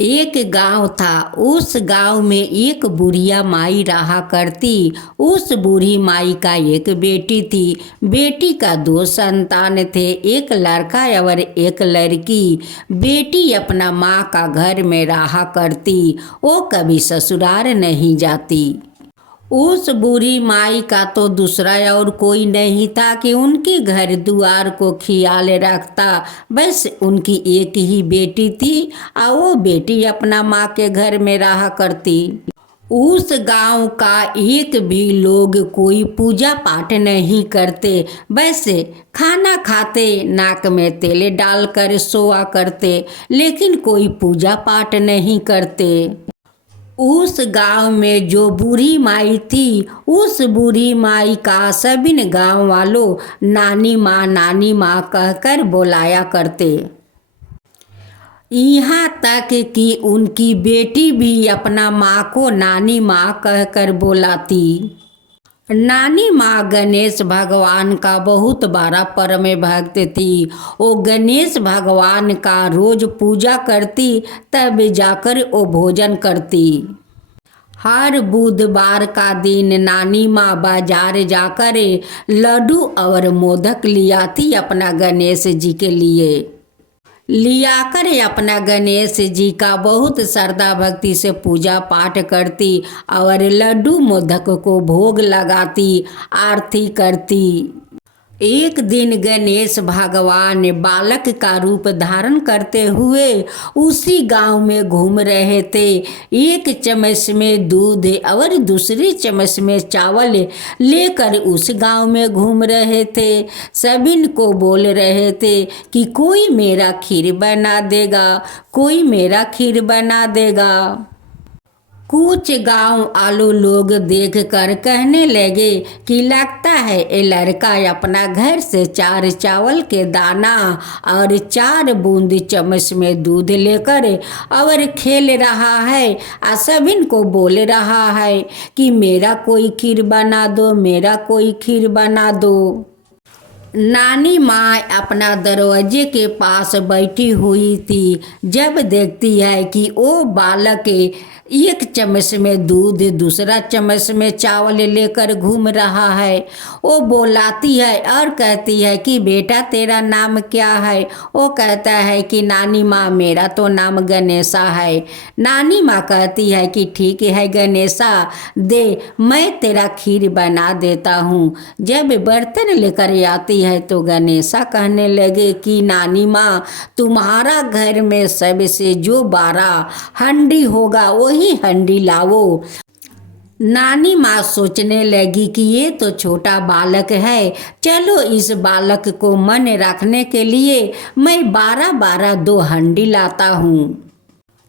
एक गांव था। उस गांव में एक बुढ़िया माई रहा करती। उस बूढ़ी माई का एक बेटी थी। बेटी का दो संतान थे, एक लड़का और एक लड़की। बेटी अपना माँ का घर में रहा करती, वो कभी ससुराल नहीं जाती। उस बूढ़ी माई का तो दूसरा और कोई नहीं था कि उनके घर द्वार को ख्याल रखता। बस उनकी एक ही बेटी थी और वो बेटी अपना माँ के घर में रहा करती। उस गांव का एक भी लोग कोई पूजा पाठ नहीं करते, बस खाना खाते, नाक में तेल डालकर सोया करते, लेकिन कोई पूजा पाठ नहीं करते। उस गांव में जो बूढ़ी माई थी, उस बूढ़ी माई का सभी गांव वालों नानी माँ कहकर बुलाया करते। यहाँ तक कि उनकी बेटी भी अपना माँ को नानी माँ कहकर बुलाती। नानी माँ गणेश भगवान का बहुत बड़ा परम भक्त थी। वो गणेश भगवान का रोज पूजा करती, तब जाकर वो भोजन करती। हर बुधवार का दिन नानी माँ बाजार जाकर लड्डू और मोदक लियाती अपना गणेश जी के लिए। लियाकर अपना गणेश जी का बहुत श्रद्धा भक्ति से पूजा पाठ करती और लड्डू मोदक को भोग लगाती, आरती करती। एक दिन गणेश भगवान बालक का रूप धारण करते हुए उसी गांव में घूम रहे थे। एक चम्मच में दूध और दूसरे चम्मच में चावल लेकर उस गांव में घूम रहे थे। सभी को बोल रहे थे कि कोई मेरा खीर बना देगा, कोई मेरा खीर बना देगा। कुछ गांव आलू लोग देखकर कहने लगे कि लगता है ये लड़का अपना घर से 4 चावल के दाना और 4 बूंद चम्मच में दूध लेकर और खेल रहा है, और सभी को बोल रहा है कि मेरा कोई खीर बना दो, मेरा कोई खीर बना दो। नानी माँ अपना दरवाजे के पास बैठी हुई थी। जब देखती है कि वो बालक एक चम्मच में दूध, दूसरा चम्मच में चावल लेकर घूम रहा है, वो बुलाती है और कहती है कि बेटा तेरा नाम क्या है। वो कहता है कि नानी माँ मेरा तो नाम गणेशा है। नानी माँ कहती है कि ठीक है गणेशा, दे मैं तेरा खीर बना देता हूँ। जब बर्तन लेकर आती है तो गणेशा कहने लगे कि नानी माँ तुम्हारा घर में सबसे जो 12 हंडी होगा वही हंडी लाओ। नानी माँ सोचने लगी कि ये तो छोटा बालक है, चलो इस बालक को मन रखने के लिए मैं 12 2 हंडी लाता हूँ।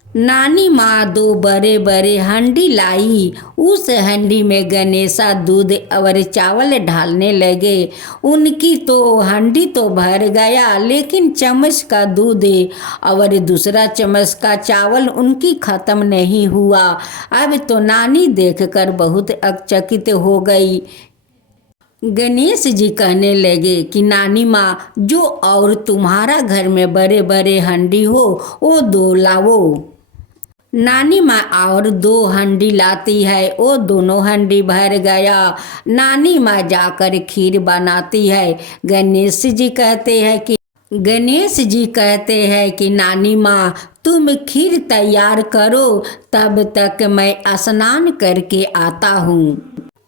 नानी माँ 2 बड़े बड़े हंडी लाई। उस हंडी में गणेशा दूध और चावल ढालने लगे। उनकी तो हंडी तो भर गया, लेकिन चम्मच का दूध और दूसरा चम्मच का चावल उनकी खत्म नहीं हुआ। अब तो नानी देखकर बहुत आश्चर्यचकित हो गई। गणेश जी कहने लगे कि नानी माँ जो और तुम्हारा घर में बड़े बड़े हंडी हो वो 2 लाओ। नानी माँ और 2 हंडी लाती है, वो दोनों हंडी भर गया। नानी माँ जाकर खीर बनाती है। गणेश जी कहते हैं कि नानी माँ तुम खीर तैयार करो, तब तक मैं स्नान करके आता हूँ।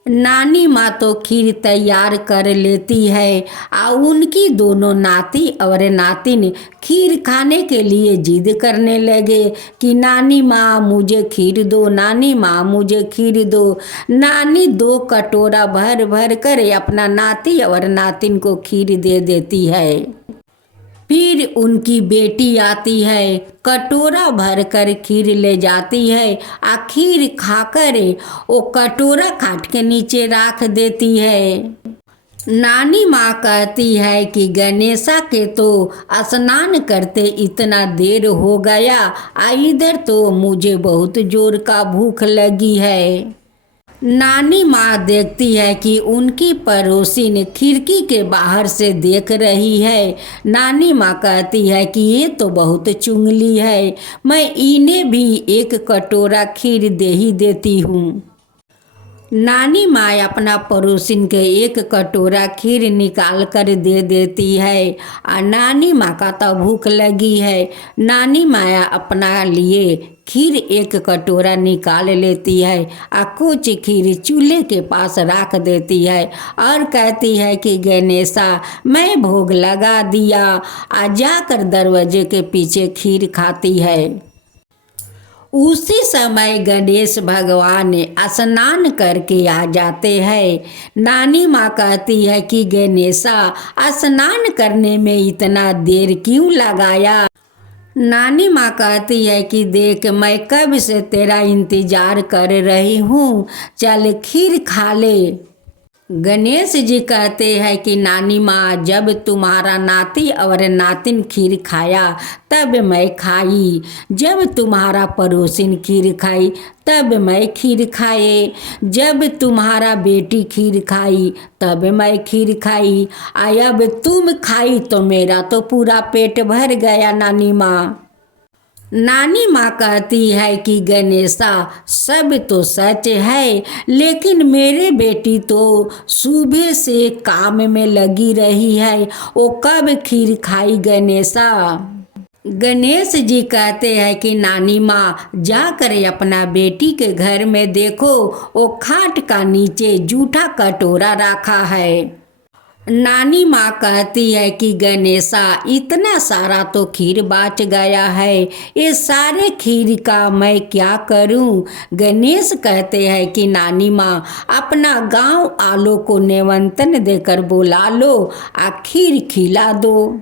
नानी माँ तो खीर तैयार कर लेती है और उनकी दोनों नाती और नातिन खीर खाने के लिए जिद करने लगे कि नानी माँ मुझे खीर दो, नानी माँ मुझे खीर दो। नानी 2 कटोरा भर भर कर अपना नाती और नातिन को खीर दे देती है। फिर उनकी बेटी आती है, कटोरा भर कर खीर ले जाती है, आ खीर खाकर वो कटोरा काट के नीचे रख देती है। नानी माँ कहती है कि गणेशा के तो स्नान करते इतना देर हो गया, इधर तो मुझे बहुत जोर का भूख लगी है। नानी माँ देखती है कि उनकी पड़ोसिन खिड़की के बाहर से देख रही है। नानी माँ कहती है कि ये तो बहुत चुंगली है, मैं इन्हें भी एक कटोरा खीर दे ही देती हूँ। नानी माँ अपना पड़ोसिन के एक कटोरा खीर निकाल कर दे देती है। और नानी माँ का तो भूख लगी है। नानी माँ अपना लिए खीर एक कटोरा निकाल लेती है और कुछ खीर चूल्हे के पास रख देती है और कहती है कि गणेशा, मैं भोग लगा दिया। आ जाकर दरवाजे के पीछे खीर खाती है। उसी समय गणेश भगवान स्नान करके आ जाते हैं। नानी माँ कहती है कि गणेशा, स्नान करने में इतना देर क्यों लगाया। नानी माँ कहती है कि देख, मैं कब से तेरा इंतजार कर रही हूँ, चल खीर खा ले। गणेश जी कहते हैं कि नानी माँ, जब तुम्हारा नाती और नातिन खीर खाया तब मैं खाई, जब तुम्हारा पड़ोसिन खीर खाई तब मैं खीर खाए, जब तुम्हारा बेटी खीर खाई तब मैं खीर खाई, अब तुम खाई तो मेरा तो पूरा पेट भर गया नानी माँ। नानी माँ कहती है कि गणेशा, सब तो सच है, लेकिन मेरे बेटी तो सुबह से काम में लगी रही है, वो कब खीर खाई गणेशा। गणेश जी कहते हैं कि नानी माँ, जाकर अपना बेटी के घर में देखो, वो खाट का नीचे जूठा कटोरा रखा है। नानी माँ कहती है कि गणेशा, इतना सारा तो खीर बाच गया है, ये सारे खीर का मैं क्या करूं। गणेश कहते हैं कि नानी माँ, अपना गांव आलो को निमंत्रण देकर बुला लो, खीर खिला दो।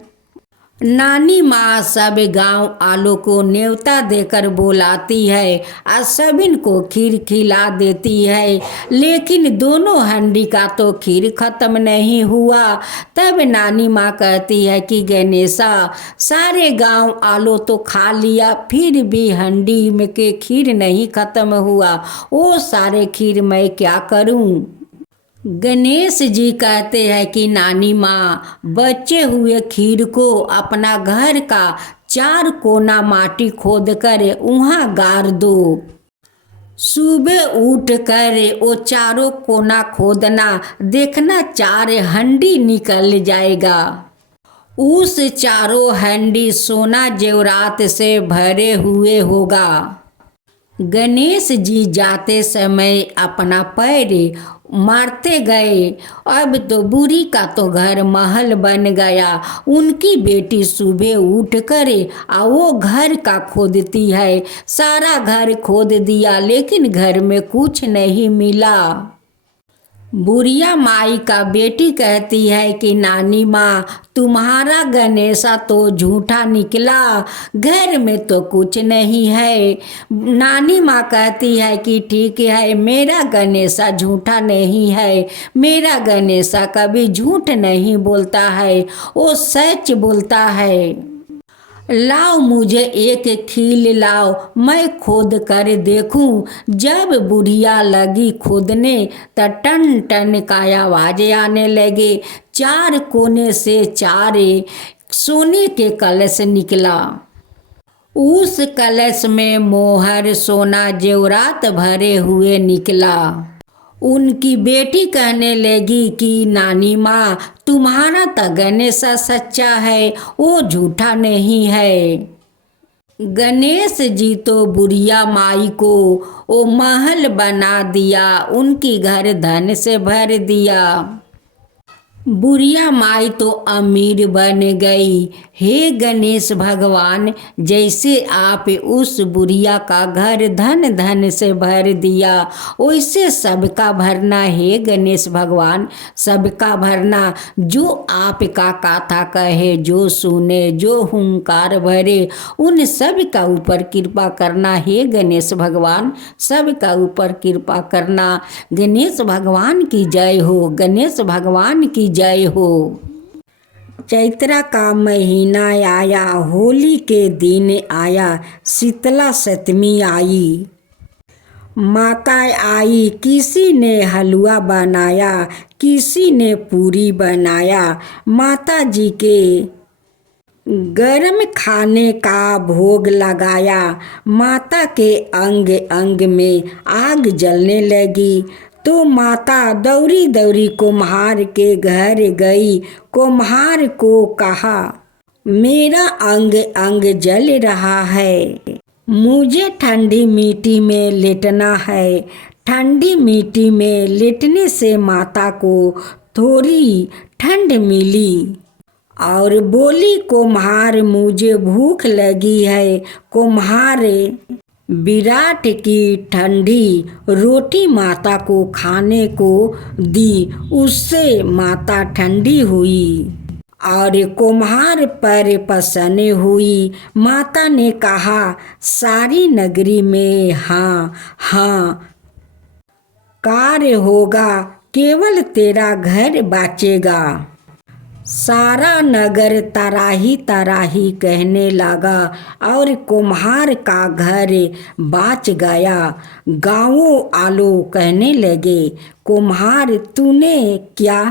नानी माँ सब गांव आलो को न्योता देकर बुलाती है और सबिन को खीर खिला देती है, लेकिन दोनों हंडी का तो खीर खत्म नहीं हुआ। तब नानी माँ कहती है कि गणेशा, सारे गांव आलो तो खा लिया, फिर भी हंडी में के खीर नहीं खत्म हुआ, वो सारे खीर मैं क्या करूं। गणेश जी कहते हैं कि नानी माँ, बचे हुए खीर को अपना घर का 4 कोना माटी खोद कर वहाँ गाड़ दो। सुबह उठ कर वो चारों कोना खोदना, देखना 4 हंडी निकल जाएगा। उस चारों हंडी सोना जेवरात से भरे हुए होगा। गणेश जी जाते समय अपना पैर मारते गए। अब तो बूढ़ी का तो घर महल बन गया। उनकी बेटी सुबह उठ कर वो घर का खोदती है। सारा घर खोद दिया, लेकिन घर में कुछ नहीं मिला। बुढ़िया माई का बेटी कहती है कि नानी माँ, तुम्हारा गणेशा तो झूठा निकला, घर में तो कुछ नहीं है। नानी माँ कहती है कि ठीक है, मेरा गणेशा झूठा नहीं है, मेरा गणेशा कभी झूठ नहीं बोलता है, वो सच बोलता है। लाओ मुझे एक खील लाओ, मैं खोद कर देखूं। जब बुढ़िया लगी खोदने तो टन टन का आवाज आने लगे। 4 कोने से 4 सोने के कलश निकला। उस कलश में मोहर सोना जेवरात भरे हुए निकला। उनकी बेटी कहने लगी कि नानी माँ, तुम्हारा तो गणेशा सच्चा है, वो झूठा नहीं है। गणेश जी तो बुढ़िया माई को वो महल बना दिया, उनकी घर धन से भर दिया। बुढ़िया माई तो अमीर बन गई। हे गणेश भगवान, जैसे आप उस बुढ़िया का घर धन धन से भर दिया, वैसे सबका भरना। हे गणेश भगवान, सबका भरना। जो आपका कथा कहे, जो सुने, जो हुंकार भरे, उन सब का ऊपर कृपा करना। हे गणेश भगवान, सबका ऊपर कृपा करना। गणेश भगवान की जय हो, गणेश भगवान की जय हो। चैत्र का महीना आया, होली के दिन आया, शीतला सप्तमी आई। माता आई, किसी ने हलवा बनाया, किसी ने पूरी बनाया। माता जी के गरम खाने का भोग लगाया। माता के अंग अंग में आग जलने लगी तो माता दौड़ी दौड़ी कुम्हार के घर गई। कुम्हार को कहा, मेरा अंग अंग जल रहा है, मुझे ठंडी मिट्टी में लेटना है। ठंडी मिट्टी में लेटने से माता को थोड़ी ठंड मिली और बोली, कुम्हार मुझे भूख लगी है। कुम्हार विराट की ठंडी रोटी माता को खाने को दी, उससे माता ठंडी हुई और कुम्हार पर प्रसन्न हुई। माता ने कहा, सारी नगरी में हाँ हाँ कार्य होगा, केवल तेरा घर बाचेगा। सारा नगर तराही तराही कहने लगा और कुम्हार का घर बाच गया। गाँवों आलो कहने लगे, कुम्हार तूने क्या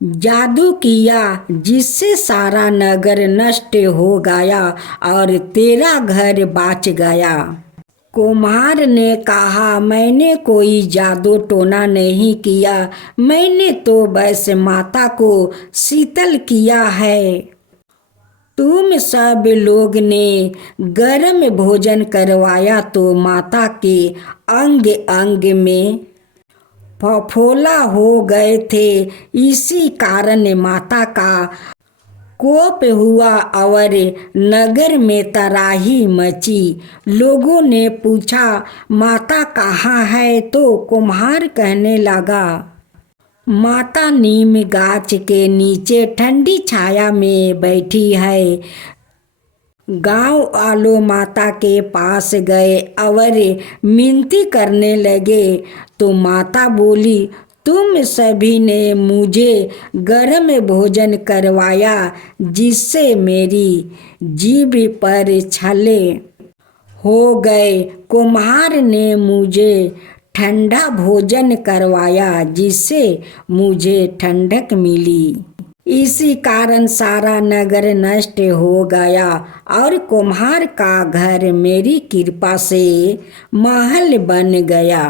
जादू किया जिससे सारा नगर नष्ट हो गया और तेरा घर बाच गया। कुम्हार ने कहा, मैंने कोई जादू टोना नहीं किया, मैंने तो बस माता को शीतल किया है। तुम सब लोग ने गर्म भोजन करवाया तो माता के अंग अंग में फफोला हो गए थे। इसी कारण माता का कोप हुआ और नगर में तराही मची। लोगों ने पूछा, माता कहाँ है? तो कुम्हार कहने लगा, माता नीम गाछ के नीचे ठंडी छाया में बैठी है। गांव वालों माता के पास गए और मिनती करने लगे तो माता बोली, तुम सभी ने मुझे गर्म भोजन करवाया जिससे मेरी जीभ पर छाले हो गए। कुम्हार ने मुझे ठंडा भोजन करवाया जिससे मुझे ठंडक मिली। इसी कारण सारा नगर नष्ट हो गया और कुम्हार का घर मेरी कृपा से महल बन गया।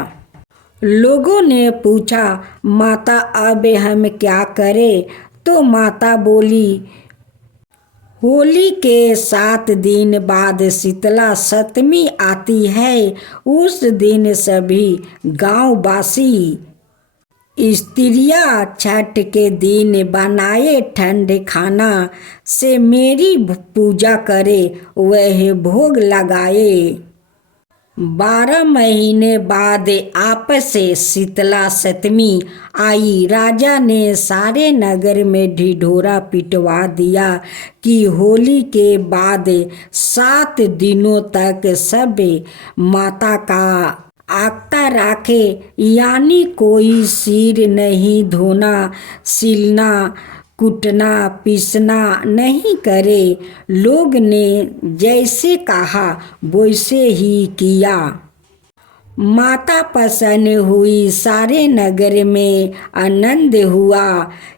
लोगों ने पूछा, माता अब हम क्या करें? तो माता बोली, होली के 7 दिन बाद शीतला सप्तमी आती है। उस दिन सभी गांववासी स्त्रियां छठ के दिन बनाए ठंड खाना से मेरी पूजा करे, वह भोग लगाए। 12 महीने बाद आपस से शीतला सप्तमी आई। राजा ने सारे नगर में ढिढोरा पिटवा दिया कि होली के बाद 7 दिनों तक सब माता का आक्ता राखे, यानी कोई सिर नहीं धोना, सिलना कूटना पीसना नहीं करे। लोग ने जैसे कहा वैसे ही किया। माता प्रसन्न हुई, सारे नगर में आनंद हुआ।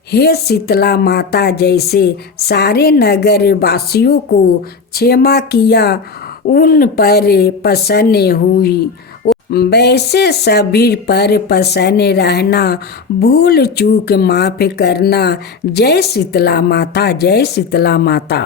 हे शीतला माता जैसे सारे नगर वासियों को क्षमा किया, उन पर प्रसन्न हुई, वैसे सभी पर प्रसन्न रहना, भूल चूक माफ करना। जय शीतला माता, जय शीतला माता।